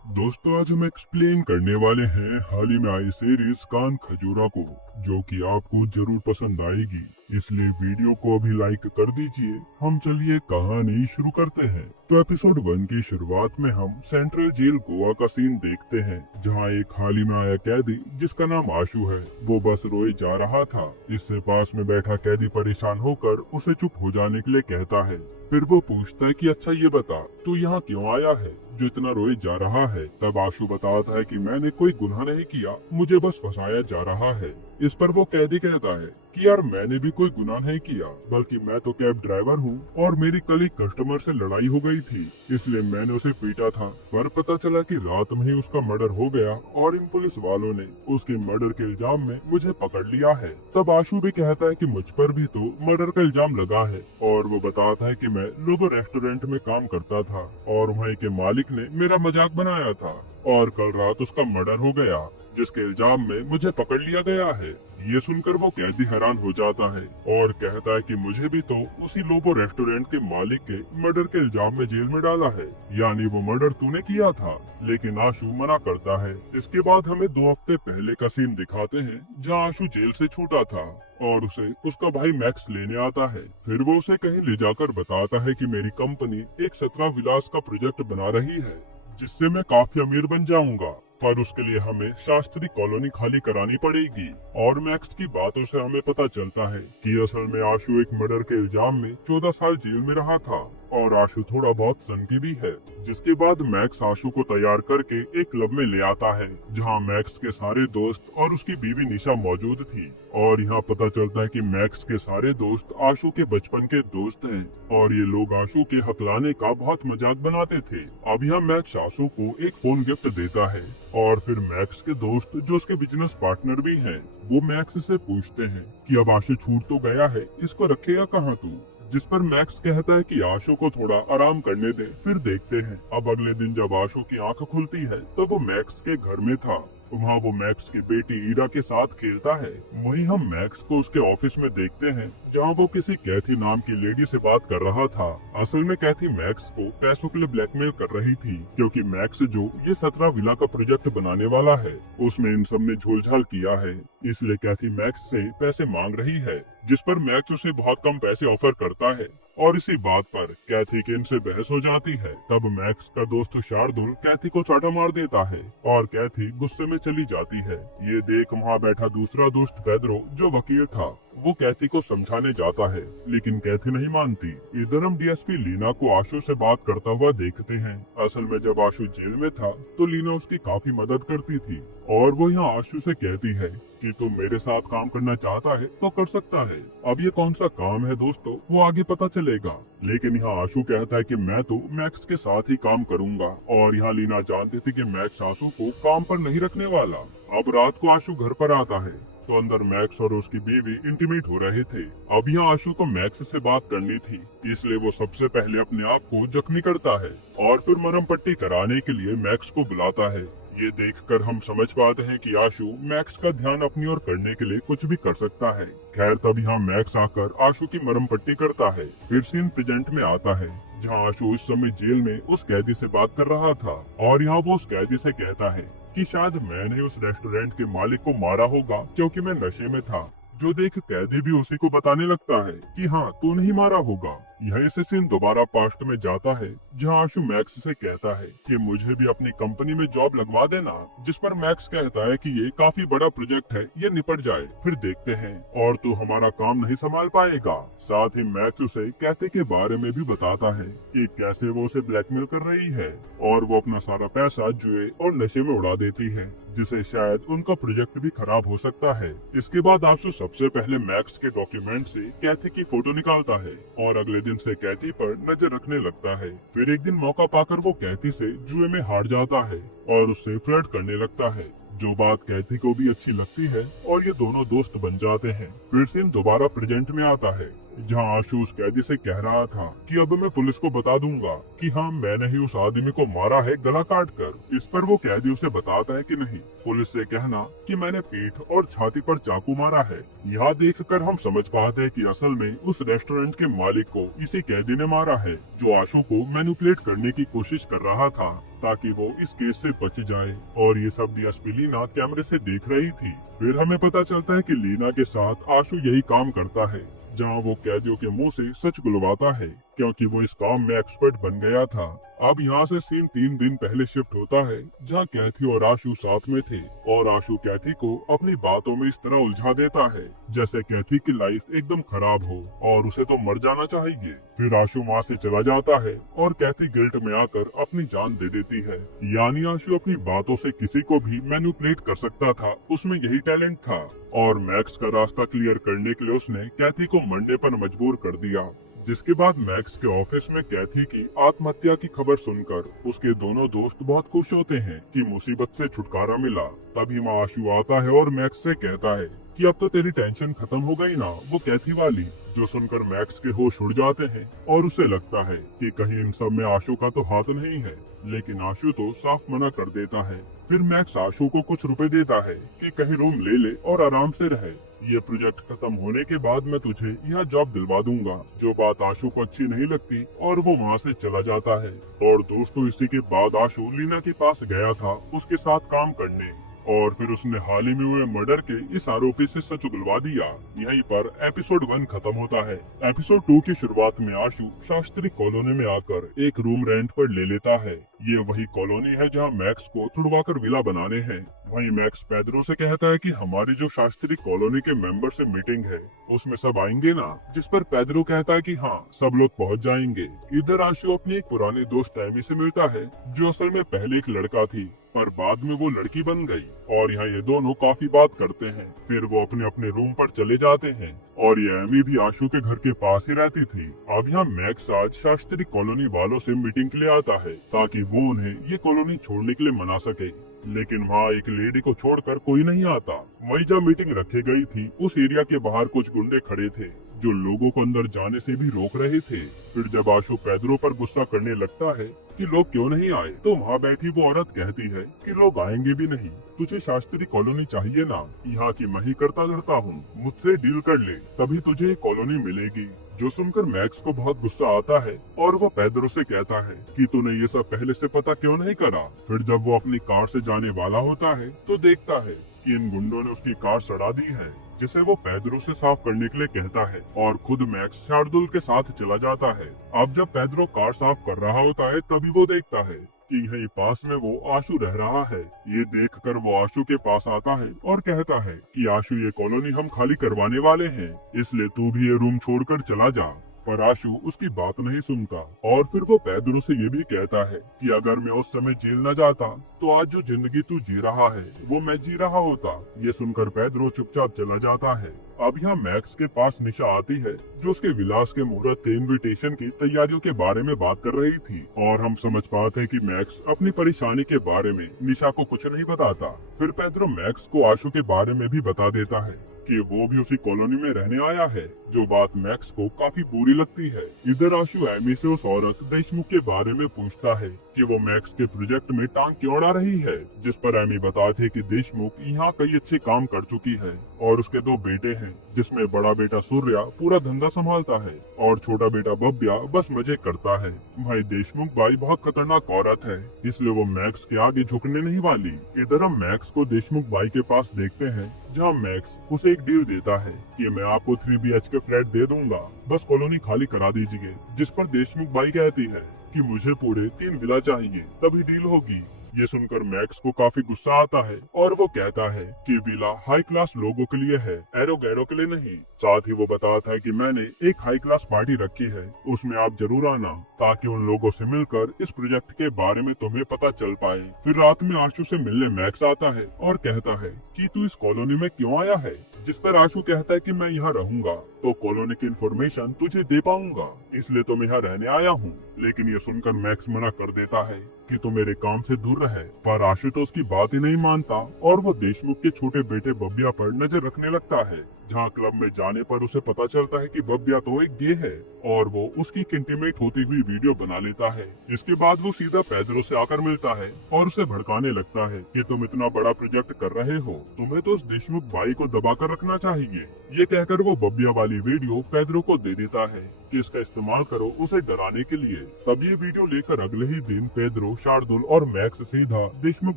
दोस्तों, आज हम एक्सप्लेन करने वाले हैं हाल ही में आई सीरीज कान खजूरा को, जो कि आपको जरूर पसंद आएगी। इसलिए वीडियो को अभी लाइक कर दीजिए। हम चलिए कहानी शुरू करते हैं। तो एपिसोड 1 की शुरुआत में हम सेंट्रल जेल गोवा का सीन देखते हैं, जहां एक हाल ही में आया कैदी जिसका नाम आशु है, वो बस रोए जा रहा था। इससे पास में बैठा कैदी परेशान होकर उसे चुप हो जाने के लिए कहता है। फिर वो पूछता है कि अच्छा ये बता, तू यहाँ क्यों आया है जो इतना रोए जा रहा है। तब आशु बताता है कि मैंने कोई गुनाह नहीं किया, मुझे बस फंसाया जा रहा है। इस पर वो कैदी कहता है कि यार मैंने भी कोई गुनाह नहीं किया, बल्कि मैं तो कैब ड्राइवर हूँ और मेरी कल एक कस्टमर से लड़ाई हो गई थी, इसलिए मैंने उसे पीटा था। पर पता चला कि रात में ही उसका मर्डर हो गया और इन पुलिस वालों ने उसके मर्डर के इल्जाम में मुझे पकड़ लिया है। तब आशु भी कहता है कि मुझ पर भी तो मर्डर का इल्जाम लगा है, और वो बताता है कि मैं लोगो रेस्टोरेंट में काम करता था और वहीं के मालिक ने मेरा मजाक बनाया था और कल रात उसका मर्डर हो गया, जिसके इल्जाम में मुझे पकड़ लिया गया है। ये सुनकर वो कैदी हैरान हो जाता है और कहता है कि मुझे भी तो उसी लोबो रेस्टोरेंट के मालिक के मर्डर के इल्जाम में जेल में डाला है, यानी वो मर्डर तूने किया था। लेकिन आशु मना करता है। इसके बाद हमें 2 हफ्ते पहले का सीन दिखाते हैं, जहाँ आशु जेल से छूटा था और उसे उसका भाई मैक्स लेने आता है। फिर वो उसे कहीं ले जाकर बताता है कि मेरी कंपनी एक 17 विलास का प्रोजेक्ट बना रही है, जिससे मैं काफी अमीर बन जाऊंगा, पर उसके लिए हमें शास्त्री कॉलोनी खाली करानी पड़ेगी। और मैक्स की बातों से हमें पता चलता है कि असल में आशु एक मर्डर के इल्जाम में 14 साल जेल में रहा था और आशु थोड़ा बहुत सनकी भी है। जिसके बाद मैक्स आशु को तैयार करके एक क्लब में ले आता है, जहां मैक्स के सारे दोस्त और उसकी बीवी निशा मौजूद थी। और यहाँ पता चलता है कि मैक्स के सारे दोस्त आशु के बचपन के दोस्त हैं और ये लोग आशु के हकलाने का बहुत मजाक बनाते थे। अब यहाँ मैक्स आशु को एक फोन गिफ्ट देता है और फिर मैक्स के दोस्त, जो उसके बिजनेस पार्टनर भी हैं, वो मैक्स से पूछते हैं कि अब आशु छूट तो गया है, इसको रखेगा कहाँ तू। जिस पर मैक्स कहता है कि आशु को थोड़ा आराम करने दे, फिर देखते हैं। अब अगले दिन जब आशु की आंख खुलती है तो वो मैक्स के घर में था। वहाँ वो मैक्स की बेटी ईरा के साथ खेलता है। वहीं हम मैक्स को उसके ऑफिस में देखते हैं, जहाँ वो किसी कैथी नाम की लेडी से बात कर रहा था। असल में कैथी मैक्स को पैसों के लिए ब्लैकमेल कर रही थी, क्योंकि मैक्स जो ये 17 विला का प्रोजेक्ट बनाने वाला है, उसमें इन सब ने झोलझाल किया है, इसलिए कैथी मैक्स से पैसे मांग रही है। जिस पर मैक्स उसे बहुत कम पैसे ऑफर करता है और इसी बात पर कैथी के इनसे बहस हो जाती है। तब मैक्स का दोस्त शार्दुल कैथी को चाटा मार देता है और कैथी गुस्से में चली जाती है। ये देख वहाँ बैठा दूसरा दोस्त पेड्रो, जो वकील था, वो कैथी को समझाने जाता है, लेकिन कैथी नहीं मानती। इधर हम डीएसपी लीना को आशु से बात करता हुआ देखते हैं। असल में जब आशु जेल में था तो लीना उसकी काफी मदद करती थी और वो यहाँ आशु से कहती है कि तू मेरे साथ काम करना चाहता है तो कर सकता है। अब ये कौन सा काम है दोस्तों, वो आगे पता चलेगा। लेकिन यहाँ आशु कहता है कि मैं तो मैक्स के साथ ही काम करूंगा, और यहाँ लीना जानती थी कि मैक्स आशु को काम पर नहीं रखने वाला। अब रात को आशु घर पर आता है तो अंदर मैक्स और उसकी बीवी इंटीमेट हो रहे थे। अब यहाँ आशु को मैक्स से बात करनी थी, इसलिए वो सबसे पहले अपने आप को जख्मी करता है और फिर मरहम पट्टी कराने के लिए मैक्स को बुलाता है। ये देखकर हम समझ पाते हैं कि आशु मैक्स का ध्यान अपनी ओर करने के लिए कुछ भी कर सकता है। खैर, तब यहाँ मैक्स आकर आशु की मरहम पट्टी करता है। फिर सीन प्रेजेंट में आता है, जहाँ आशु उस समय जेल में उस कैदी से बात कर रहा था और यहाँ वो उस कैदी से कहता है कि शायद मैंने उस रेस्टोरेंट के मालिक को मारा होगा, क्योंकि मैं नशे में था। जो देख कैदी भी उसी को बताने लगता है कि हाँ, तू नहीं मारा होगा। यहीं से सीन दोबारा पास्ट में जाता है, जहाँ आशु मैक्स से कहता है कि मुझे भी अपनी कंपनी में जॉब लगवा देना। जिस पर मैक्स कहता है कि ये काफी बड़ा प्रोजेक्ट है, ये निपट जाए फिर देखते हैं, और तू हमारा काम नहीं संभाल पाएगा। साथ ही मैक्स उसे कैथी के बारे में भी बताता है कि कैसे वो उसे ब्लैकमेल कर रही है और वो अपना सारा पैसा जुए और नशे में उड़ा देती है, जिसे शायद उनका प्रोजेक्ट भी खराब हो सकता है। इसके बाद आशु सबसे पहले मैक्स के डॉक्यूमेंट से कैथी की फोटो निकालता है और अगले दिन से कैथी पर नजर रखने लगता है। फिर एक दिन मौका पाकर वो कैथी से जुए में हार जाता है और उससे फ्लर्ट करने लगता है, जो बात कैथी को भी अच्छी लगती है और ये दोनों दोस्त बन जाते हैं। फिर सीन दोबारा प्रेजेंट में आता है, जहाँ आशु उस कैदी से कह रहा था कि अब मैं पुलिस को बता दूंगा कि हाँ, मैंने ही उस आदमी को मारा है गला काट कर। इस पर वो कैदी उसे बताता है कि नहीं, पुलिस से कहना कि मैंने पीठ और छाती पर चाकू मारा है। यहाँ देखकर हम समझ पाते हैं कि असल में उस रेस्टोरेंट के मालिक को इसी कैदी ने मारा है, जो आशु को मैनिपुलेट करने की कोशिश कर रहा था। ताकि वो इस केस से बच जाए। और ये सब डीएसपी लीना कैमरे से देख रही थी। फिर हमें पता चलता है कि लीना के साथ आशु यही काम करता है, जहां वो कैदियों के मुंह से सच बुलवाता है, क्योंकि वो इस काम में एक्सपर्ट बन गया था। अब यहाँ से सीन 3 दिन पहले शिफ्ट होता है, जहाँ कैथी और आशु साथ में थे और आशु कैथी को अपनी बातों में इस तरह उलझा देता है जैसे कैथी की लाइफ एकदम खराब हो और उसे तो मर जाना चाहिए। फिर आशु वहाँ से चला जाता है और कैथी गिल्ट में आकर अपनी जान दे देती है। यानी आशु अपनी बातों से किसी को भी मैनिपुलेट कर सकता था, उसमें यही टैलेंट था। और मैक्स का रास्ता क्लियर करने के लिए उसने कैथी को मरने पर मजबूर कर दिया। जिसके बाद मैक्स के ऑफिस में कैथी की आत्महत्या की खबर सुनकर उसके दोनों दोस्त बहुत खुश होते हैं कि मुसीबत से छुटकारा मिला। तभी वहाँ आशु आता है और मैक्स से कहता है कि अब तो तेरी टेंशन खत्म हो गई ना, वो कैथी वाली। जो सुनकर मैक्स के होश उड़ जाते हैं और उसे लगता है कि कहीं इन सब में आशु का तो हाथ नहीं है, लेकिन आशु तो साफ मना कर देता है। फिर मैक्स आशु को कुछ रुपए देता है कि कहीं रूम ले ले और आराम से रहे। ये प्रोजेक्ट खत्म होने के बाद मैं तुझे यहाँ जॉब दिलवा दूंगा। जो बात आशु को अच्छी नहीं लगती और वो वहाँ से चला जाता है। और दोस्तों, इसी के बाद आशु लीना के पास गया था उसके साथ काम करने, और फिर उसने हाल ही में हुए मर्डर के इस आरोपी से सच उगलवा दिया। यहीं पर एपिसोड 1 खत्म होता है। एपिसोड 2 की शुरुआत में आशु शास्त्री कॉलोनी में आकर एक रूम रेंट पर ले लेता है। ये वही कॉलोनी है जहां मैक्स को छुड़वाकर विला बनाने हैं। वहीं मैक्स पेड्रो से कहता है कि हमारी जो शास्त्री कॉलोनी के मेंबर से मीटिंग है उसमें सब आएंगे ना, जिस पर पेड्रो कहता है कि हाँ, सब लोग पहुंच जाएंगे। इधर आशु अपनी एक पुरानी दोस्त एमी से मिलता है, जो असल में पहले एक लड़का थी पर बाद में वो लड़की बन गई। और यहाँ ये दोनों काफी बात करते हैं। फिर वो अपने अपने रूम पर चले जाते हैं और ये एमी भी आशु के घर के पास ही रहती थी। अब यहाँ मैक्स आज शास्त्री कॉलोनी वालों से मीटिंग के लिए आता है ताकि वो उन्हें ये कॉलोनी छोड़ने के लिए मना सके, लेकिन वहाँ एक लेडी को छोड़कर कोई नहीं आता। वही जब मीटिंग रखी गई थी उस एरिया के बाहर कुछ गुंडे खड़े थे जो लोगों को अंदर जाने से भी रोक रहे थे। फिर जब आशु पेड्रो पर गुस्सा करने लगता है कि लोग क्यों नहीं आए, तो वहाँ बैठी वो औरत कहती है कि लोग आएंगे भी नहीं, तुझे शास्त्री कॉलोनी चाहिए ना, यहाँ की मैं ही करता धरता हूँ, मुझसे डील कर ले तभी तुझे ये कॉलोनी मिलेगी। जो सुनकर मैक्स को बहुत गुस्सा आता है और वो पेड्रो से कहता है कि तूने ये सब पहले से पता क्यों नहीं करा। फिर जब वो अपनी कार से जाने वाला होता है तो देखता है कि इन गुंडों ने उसकी कार सड़ा दी है, जिसे वो पेड्रो से साफ करने के लिए कहता है और खुद मैक्स शार्दुल के साथ चला जाता है। अब जब पेड्रो कार साफ कर रहा होता है तभी वो देखता है कि यहीं पास में वो आशु रह रहा है। ये देखकर वो आशु के पास आता है और कहता है कि आशु, ये कॉलोनी हम खाली करवाने वाले हैं, इसलिए तू भी ये रूम छोड़कर चला जा। पर आशु उसकी बात नहीं सुनता और फिर वो पेड्रो से ये भी कहता है कि अगर मैं उस समय जेल न जाता तो आज जो जिंदगी तू जी रहा है वो मैं जी रहा होता। ये सुनकर पेड्रो चुपचाप चला जाता है। अब यहाँ मैक्स के पास निशा आती है, जो उसके विलास के मुहूर्त के इनविटेशन की तैयारियों के बारे में बात कर रही थी, और हम समझ पाते हैं कि मैक्स अपनी परेशानी के बारे में निशा को कुछ नहीं बताता। फिर पेड्रो मैक्स को आशु के बारे में भी बता देता है कि वो भी उसी कॉलोनी में रहने आया है, जो बात मैक्स को काफी बुरी लगती है। इधर आशु एमी से उस औरत देशमुख के बारे में पूछता है कि वो मैक्स के प्रोजेक्ट में टांग क्यों अड़ा रही है, जिस पर एमी बताते कि देशमुख यहाँ कई अच्छे काम कर चुकी है और उसके 2 बेटे हैं, जिसमें बड़ा बेटा सूर्या पूरा धंधा संभालता है और छोटा बेटा बब्बिया बस मजे करता है। भाई देशमुख भाई बहुत खतरनाक औरत है, इसलिए वो मैक्स के आगे झुकने नहीं वाली। इधर हम मैक्स को देशमुख भाई के पास देखते हैं, जहाँ मैक्स उसे एक डील देता है कि मैं आपको 3 BHK फ्लैट दे दूंगा, बस कॉलोनी खाली करा दीजिए। जिस पर देशमुख भाई कहती है कि मुझे पूरे 3 विला चाहिए तभी डील होगी। ये सुनकर मैक्स को काफी गुस्सा आता है और वो कहता है कि विला हाई क्लास लोगों के लिए है, एरो गैरो के लिए नहीं। साथ ही वो बताता है कि मैंने एक हाई क्लास पार्टी रखी है, उसमें आप जरूर आना, ताकि उन लोगों से मिलकर इस प्रोजेक्ट के बारे में तुम्हें पता चल पाए। फिर रात में आशु से मिलने मैक्स आता है और कहता है कि तू इस कॉलोनी में क्यों आया है, जिस पर आशु कहता है कि मैं यहाँ रहूंगा तो कॉलोनी की इन्फॉर्मेशन तुझे दे पाऊंगा, इसलिए तो मैं यहाँ रहने आया हूँ। लेकिन ये सुनकर मैक्स मना कर देता है कि तू मेरे काम से दूर रहे, पर आशु तो उसकी बात ही नहीं मानता और वो देशमुख के छोटे बेटे बब्बिया पर नजर रखने लगता है, जहाँ क्लब में जाने पर उसे पता चलता है कि बब्बिया तो एक गे है और वो उसकी इंटीमेट होती हुई वीडियो बना लेता है। इसके बाद वो सीधा पेड्रो से आकर मिलता है और उसे भड़काने लगता है कि तुम इतना बड़ा प्रोजेक्ट कर रहे हो, तुम्हें तो उस देशमुख भाई को दबाकर नजर रखना चाहिए। ये कहकर वो बब्बिया वाली वीडियो पेड्रो को दे देता है कि इसका इस्तेमाल करो उसे डराने के लिए। तब ये वीडियो लेकर अगले ही दिन पेड्रो, शार्दुल और मैक्स सीधा देशमुख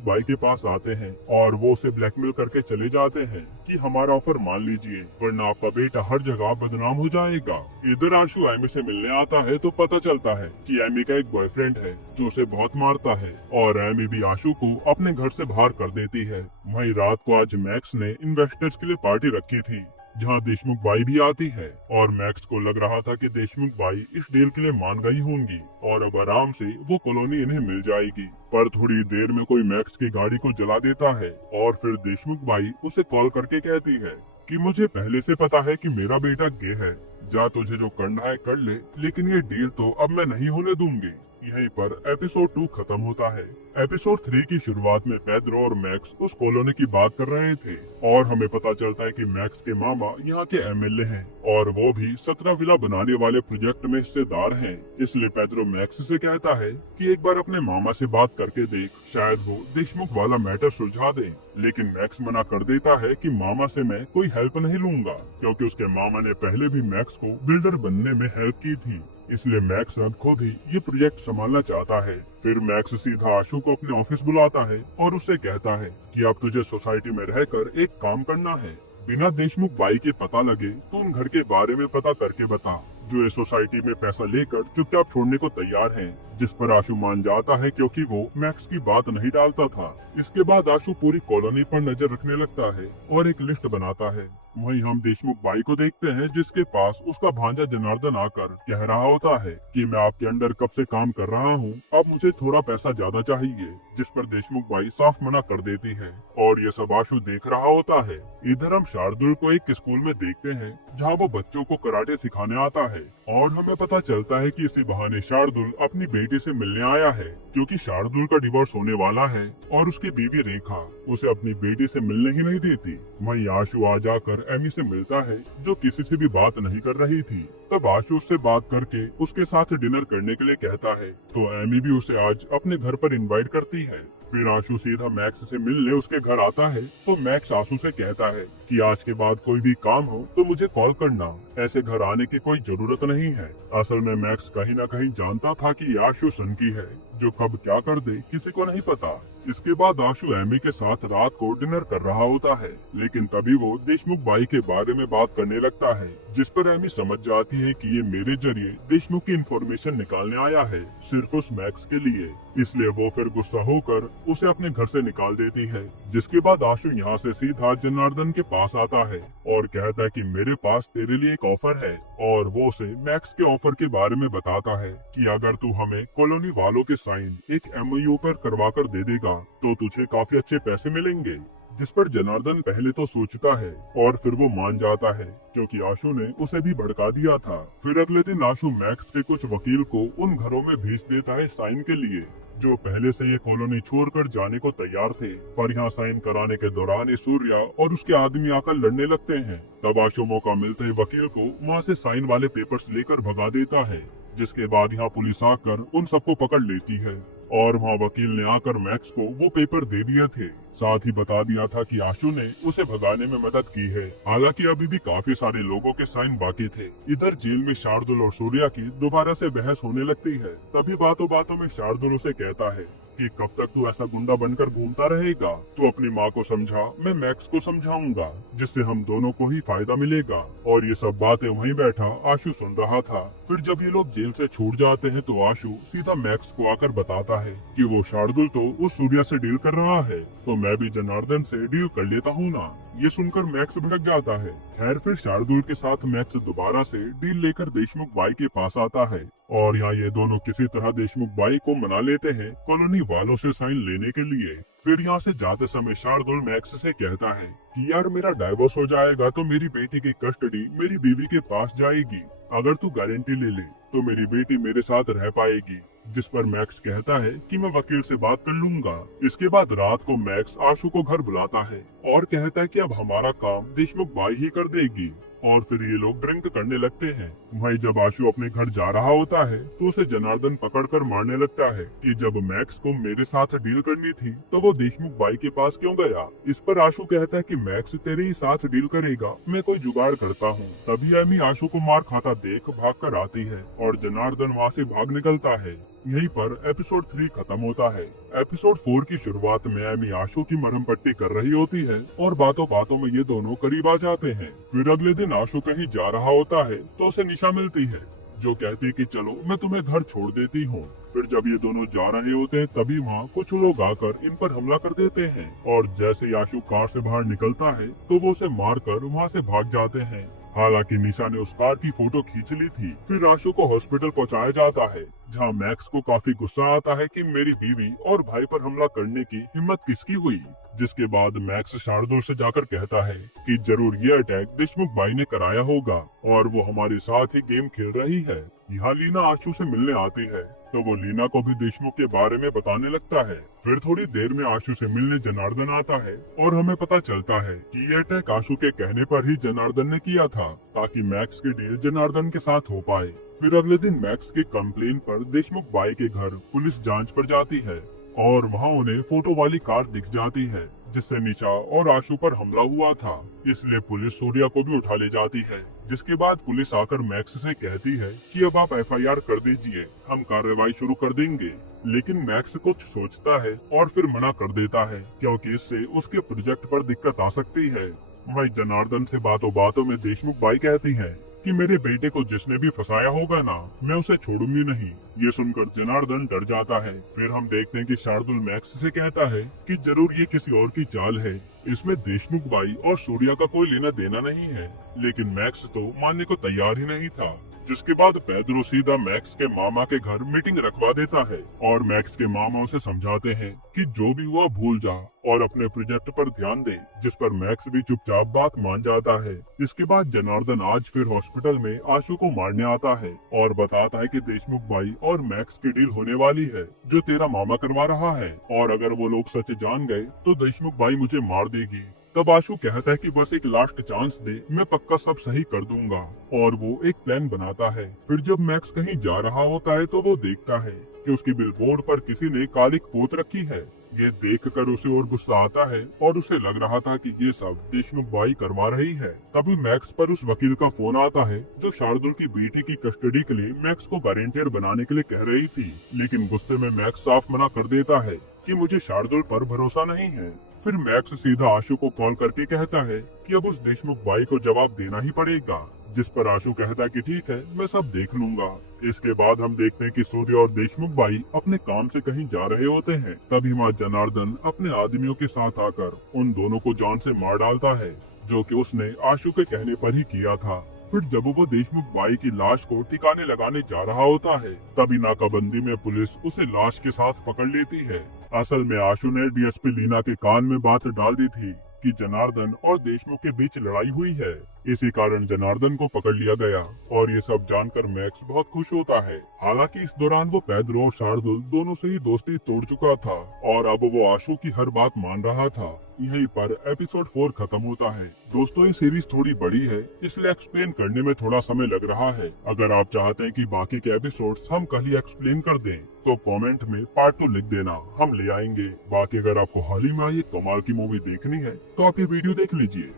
भाई के पास आते हैं और वो उसे ब्लैकमेल करके चले जाते हैं कि हमारा ऑफर मान लीजिए वरना आपका बेटा हर जगह बदनाम हो जाएगा। इधर आशु एमी से मिलने आता है तो पता चलता है कि एमी का एक बॉयफ्रेंड है जो उसे बहुत मारता है और एमी भी आशु को अपने घर से बाहर कर देती है। वहीं रात को आज मैक्स ने इन्वेस्टर्स के लिए पार्टी रखी थी जहां देशमुख बाई भी आती है और मैक्स को लग रहा था कि देशमुख बाई इस डील के लिए मान गई होंगी और अब आराम से वो कॉलोनी इन्हें मिल जाएगी। पर थोड़ी देर में कोई मैक्स की गाड़ी को जला देता है और फिर देशमुख बाई उसे कॉल करके कहती है कि मुझे पहले से पता है कि मेरा बेटा गे है, जा तुझे जो करना है कर ले, लेकिन ये डील तो अब मैं नहीं होने दूंगी। यहीं पर एपिसोड 2 खत्म होता है। एपिसोड 3 की शुरुआत में पेड्रो और मैक्स उस कॉलोनी की बात कर रहे थे और हमें पता चलता है कि मैक्स के मामा यहाँ के एमएलए हैं और वो भी 17 विला बनाने वाले प्रोजेक्ट में हिस्सेदार हैं। इसलिए पेड्रो मैक्स से कहता है कि एक बार अपने मामा से बात करके देख, शायद वो देशमुख वाला मैटर सुलझा दे। लेकिन मैक्स मना कर देता है कि मामा से मैं कोई हेल्प नहीं लूंगा क्योंकि उसके मामा ने पहले भी मैक्स को बिल्डर बनने में हेल्प की थी। इसलिए मैक्स अब खुद ही ये प्रोजेक्ट संभालना चाहता है। फिर मैक्स सीधा आशु को अपने ऑफिस बुलाता है और उससे कहता है कि अब तुझे सोसाइटी में रहकर एक काम करना है, बिना देशमुख बाई के पता लगे तो उन घर के बारे में पता करके बता जो इस सोसाइटी में पैसा लेकर चुपचाप छोड़ने को तैयार हैं। जिस पर आशु मान जाता है क्योंकि वो मैक्स की बात नहीं डालता था। इसके बाद आशु पूरी कॉलोनी पर नजर रखने लगता है और एक लिस्ट बनाता है। वहीं हम देशमुख बाई को देखते हैं जिसके पास उसका भांजा जनार्दन आकर कह रहा होता है कि मैं आपके अंडर कब से काम कर रहा हूँ, अब मुझे थोड़ा पैसा ज्यादा चाहिए। जिस पर देशमुख बाई साफ मना कर देती है और ये सब आशु देख रहा होता है। इधर हम शार्दुल को एक स्कूल में देखते हैं जहाँ वो बच्चों को कराटे सिखाने आता है और हमें पता चलता है कि इसी बहाने शार्दुल अपनी बेटी से मिलने आया है क्योंकि शार्दुल का डिवोर्स होने वाला है और उसकी बीवी रेखा उसे अपनी बेटी से मिलने ही नहीं देती। वहीं आशु आ जाकर एमी से मिलता है जो किसी से भी बात नहीं कर रही थी। तब आशु उससे बात करके उसके साथ डिनर करने के लिए कहता है तो एमी भी उसे आज अपने घर पर इनवाइट करती है। फिर आशु सीधा मैक्स से मिलने उसके घर आता है तो मैक्स आशु से कहता है कि आज के बाद कोई भी काम हो तो मुझे कॉल करना, ऐसे घर आने की कोई जरूरत नहीं है। असल में मैक्स कहीं न कहीं जानता था कि आशु सनकी है जो कब क्या कर दे किसी को नहीं पता। इसके बाद आशु एमी के साथ रात को डिनर कर रहा होता है लेकिन तभी वो देशमुख बाई के बारे में बात करने लगता है जिस पर एमी समझ जाती है कि ये मेरे जरिए देशमुख की इंफॉर्मेशन निकालने आया है सिर्फ उस मैक्स के लिए। इसलिए वो फिर गुस्सा होकर उसे अपने घर से निकाल देती है। जिसके बाद आशु यहाँ से सीधा जनार्दन के पास आता है और कहता है कि मेरे पास तेरे लिए एक ऑफर है और वो उसे मैक्स के ऑफर के बारे में बताता है कि अगर तू हमें कॉलोनी वालों के साइन एक MOU पर करवा कर दे देगा तो तुझे काफी अच्छे पैसे मिलेंगे। जिस पर जनार्दन पहले तो सोचता है और फिर वो मान जाता है क्योंकि आशु ने उसे भी भड़का दिया था। फिर अगले दिन आशु मैक्स के कुछ वकील को उन घरों में भेज देता है साइन के लिए जो पहले से ये कॉलोनी छोड़कर जाने को तैयार थे। पर यहाँ साइन कराने के दौरान ये सूर्या और उसके आदमी आकर लड़ने लगते हैं। तब आशु मौका मिलते ही वकील को वहाँ से साइन वाले पेपर्स लेकर भगा देता है जिसके बाद यहाँ पुलिस आकर उन सबको पकड़ लेती है और वहाँ वकील ने आकर मैक्स को वो पेपर दे दिए थे। साथ ही बता दिया था कि आशु ने उसे भगाने में मदद की है। हालांकि अभी भी काफी सारे लोगों के साइन बाकी थे। इधर जेल में शार्दुल और सूर्या की दोबारा से बहस होने लगती है। तभी बातों बातों में शार्दुल उसे कहता है कि कब तक तू ऐसा गुंडा बनकर घूमता रहेगा, तू अपनी माँ को समझा, मैं मैक्स को समझाऊंगा जिससे हम दोनों को ही फायदा मिलेगा। और ये सब बातें वहीं बैठा आशु सुन रहा था। फिर जब ये लोग जेल से छूट जाते हैं तो आशु सीधा मैक्स को आकर बताता है कि वो शार्दुल तो उस सूर्या से डील कर रहा है तो मैं भी जनार्दन से डील कर लेता हूँ ना। ये सुनकर मैक्स भड़क जाता है। खैर फिर शार्दुल के साथ मैक्स दोबारा से डील लेकर देशमुख बाई के पास आता है और यहाँ ये दोनों किसी तरह देशमुख बाई को मना लेते हैं कॉलोनी वालों से साइन लेने के लिए। फिर यहाँ से जाते समय शार्दुल मैक्स से कहता है कि यार मेरा डाइवोर्स हो जाएगा तो मेरी बेटी की कस्टडी मेरी बीवी के पास जाएगी, अगर तू गारंटी ले ले तो मेरी बेटी मेरे साथ रह पाएगी। जिस पर मैक्स कहता है कि मैं वकील से बात कर लूंगा। इसके बाद रात को मैक्स आशु को घर बुलाता है और कहता है कि अब हमारा काम देशमुख बाई ही कर देगी और फिर ये लोग ड्रिंक करने लगते हैं। वहीं जब आशु अपने घर जा रहा होता है तो उसे जनार्दन पकड़कर मारने लगता है कि जब मैक्स को मेरे साथ डील करनी थी तो वो देशमुख बाई के पास क्यों गया। इस पर आशु कहता है कि मैक्स तेरे ही साथ डील करेगा, मैं कोई जुगाड़ करता हूँ। तभी एमी आशु को मार खाता देख भाग कर आती है और जनार्दन वहाँ से भाग निकलता है। यहीं पर एपिसोड 3 खत्म होता है। एपिसोड 4 की शुरुआत में एमी आशु की मरहम पट्टी कर रही होती है और बातों बातों में ये दोनों करीब आ जाते हैं। फिर अगले दिन आशु कहीं जा रहा होता है तो उसे निशा मिलती है जो कहती है कि चलो मैं तुम्हें घर छोड़ देती हूँ। फिर जब ये दोनों जा रहे होते हैं तभी वहाँ कुछ लोग आकर इन पर हमला कर देते हैं और जैसे ही आशु कार से बाहर निकलता है तो वो उसे मारकर वहाँ से भाग जाते हैं। हालांकि निशा ने उस कार की फोटो खींच ली थी। फिर आशु को हॉस्पिटल पहुंचाया जाता है जहां मैक्स को काफी गुस्सा आता है कि मेरी बीवी और भाई पर हमला करने की हिम्मत किसकी हुई। जिसके बाद मैक्स शार्दुल से जाकर कहता है कि जरूर ये अटैक देशमुख बाई ने कराया होगा और वो हमारे साथ ही गेम खेल रही है। यहाँ लीना आशु से मिलने आती है तो वो लीना को भी देशमुख के बारे में बताने लगता है। फिर थोड़ी देर में आशु से मिलने जनार्दन आता है और हमें पता चलता है कि ये अटैक आशु के कहने पर ही जनार्दन ने किया था ताकि मैक्स की डील जनार्दन के साथ हो पाए। फिर अगले दिन मैक्स के कंप्लेन पर देशमुख बाई के घर पुलिस जांच पर जाती है और वहाँ उन्हें फोटो वाली कार दिख जाती है जिससे निशा और आशु पर हमला हुआ था। इसलिए पुलिस सूर्या को भी उठा ले जाती है। जिसके बाद पुलिस आकर मैक्स से कहती है कि अब आप एफआईआर कर दीजिए, हम कार्रवाई शुरू कर देंगे। लेकिन मैक्स कुछ सोचता है और फिर मना कर देता है क्योंकि इससे उसके प्रोजेक्ट पर दिक्कत आ सकती है। वही जनार्दन से बातों बातों में देशमुख बाई कहती है कि मेरे बेटे को जिसने भी फंसाया होगा ना, मैं उसे छोड़ूंगी नहीं। ये सुनकर जनार्दन डर जाता है। फिर हम देखते हैं कि शार्दुल मैक्स से कहता है कि जरूर ये किसी और की चाल है, इसमें देशमुख बाई और सूर्या का कोई लेना देना नहीं है। लेकिन मैक्स तो मानने को तैयार ही नहीं था। जिसके बाद पेड्रो सीधा मैक्स के मामा के घर मीटिंग रखवा देता है और मैक्स के मामा उसे समझाते हैं कि जो भी हुआ भूल जा और अपने प्रोजेक्ट पर ध्यान दे। जिस पर मैक्स भी चुपचाप बात मान जाता है। इसके बाद जनार्दन आज फिर हॉस्पिटल में आशु को मारने आता है और बताता है कि देशमुख बाई और मैक्स की डील होने वाली है जो तेरा मामा करवा रहा है और अगर वो लोग सच जान गए तो देशमुख बाई मुझे मार देगी। तब आशु कहता है कि बस एक लास्ट चांस दे, मैं पक्का सब सही कर दूंगा और वो एक प्लान बनाता है। फिर जब मैक्स कहीं जा रहा होता है तो वो देखता है कि उसकी बिलबोर्ड पर किसी ने कालिक पोत रखी है। ये देखकर उसे और गुस्सा आता है और उसे लग रहा था कि ये सब देशमुख बाई करवा रही है। तभी मैक्स पर उस वकील का फोन आता है जो शार्दुल की बेटी की कस्टडी के लिए मैक्स को गारंटियर बनाने के लिए कह रही थी। लेकिन गुस्से में मैक्स साफ मना कर देता है कि मुझे शार्दुल पर भरोसा नहीं है। फिर मैक्स सीधा आशु को कॉल करके कहता है कि अब उस देशमुख बाई को जवाब देना ही पड़ेगा। जिस पर आशु कहता है कि ठीक है, मैं सब देख लूंगा। इसके बाद हम देखते हैं कि सूर्य और देशमुख बाई अपने काम से कहीं जा रहे होते हैं। तभी वहाँ जनार्दन अपने आदमियों के साथ आकर उन दोनों को जान से मार डालता है जो कि उसने आशु के कहने पर ही किया था। फिर जब वो देशमुख बाई की लाश को ठिकाने लगाने जा रहा होता है तभी नाकाबंदी में पुलिस उसे लाश के साथ पकड़ लेती है। असल में आशु ने डीएसपी लीना के कान में बात डाल दी थी कि जनार्दन और देशमुख के बीच लड़ाई हुई है। इसी कारण जनार्दन को पकड़ लिया गया और ये सब जानकर मैक्स बहुत खुश होता है। हालांकि इस दौरान वो पेड्रो और शार्दुल दोनों से ही दोस्ती तोड़ चुका था और अब वो आशु की हर बात मान रहा था। यहीं पर एपिसोड 4 खत्म होता है। दोस्तों ये सीरीज थोड़ी बड़ी है इसलिए एक्सप्लेन करने में थोड़ा समय लग रहा है। अगर आप चाहते हैं कि बाकी के एपिसोड्स हम कल ही एक्सप्लेन कर दें तो कमेंट में पार्ट 2 लिख देना, हम ले आएंगे। बाकी अगर आपको हाल ही में आई कमाल की मूवी देखनी है तो आप ये वीडियो देख लीजिए।